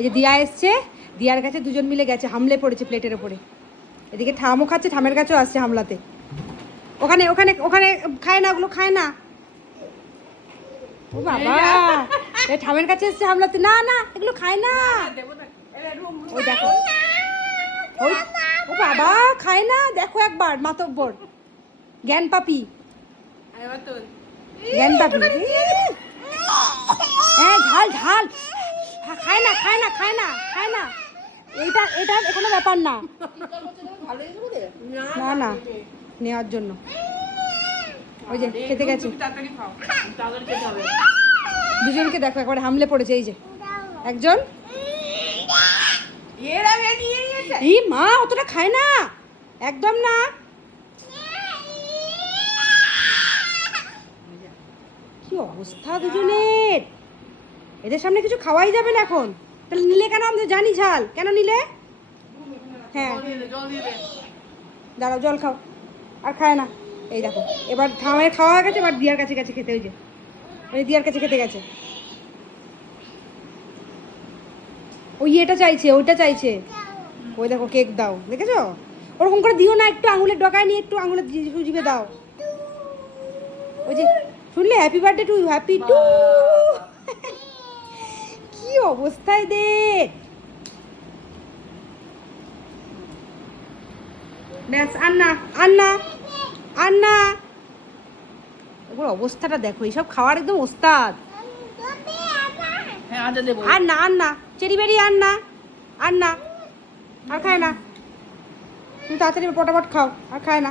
এই যে দিয়া এসছে, দিয়ার কাছে দুজন মিলে গেছে, হামলে পড়েছে প্লেটের ওপরে। এদিকে ঠামও খাচ্ছে, ঠামের কাছেও আসছে হামলাতে। ওখানে ওখানে ওখানে খায় না, ওগুলো খায় না। ও বাবা, এই ঠামের কাছে এসছে হামলাতে। না না, এগুলো খায় না। ওই দেখো, ওই ও বাবা খায় না, দেখো একবার মাতব্বর জ্ঞান পাপি, জ্ঞান পাপি। হ্যাঁ ঝাল ঝাল, খায় না খায় না খায় না খায় না। এটা এটা কোনো ব্যাপার না, না না নেওয়ার জন্য। ওই যে খেতে গেছে, দুজনকে দেখো একবার হামলে পড়েছে। এই যে একজন, এই মা অতটা খায় না, একদম না। কি অবস্থা দুজনের, এদের সামনে কিছু খাওয়াই যাবে না এখন। তাহলে নিলে কেন? আমি জানি ঝাল কেন নিলে। হ্যাঁ দাঁড়াও, জল খাও। আর খায় না। এই দেখো এবার ঠামের খাওয়া হয়ে গেছে, এবার দিয়ার কাছে গেছে খেতে। ওই যে ওই দিয়ার কাছে খেতে গেছে। ওই এটা চাইছে, ওইটা চাইছে। ওই দেখো কেক দাও, দেখেছো? ওরকম করে দিও না, একটু আঙুলের ডগায় নিয়ে একটু আঙুলের সুজিবে দাও। ওই যে শুনলে happy birthday to you, happy to. কি অবস্থায় দেখ, ব্যাস আর না আর না আর না। ওর অবস্থাটা দেখো, এইসব খাওয়ার একদম ওস্তাদ। আর না আর না, চেরি বেরি আর না আর না, আর খায় না। তুমি তাড়াতাড়ি পটাপট খাও, আর খায় না।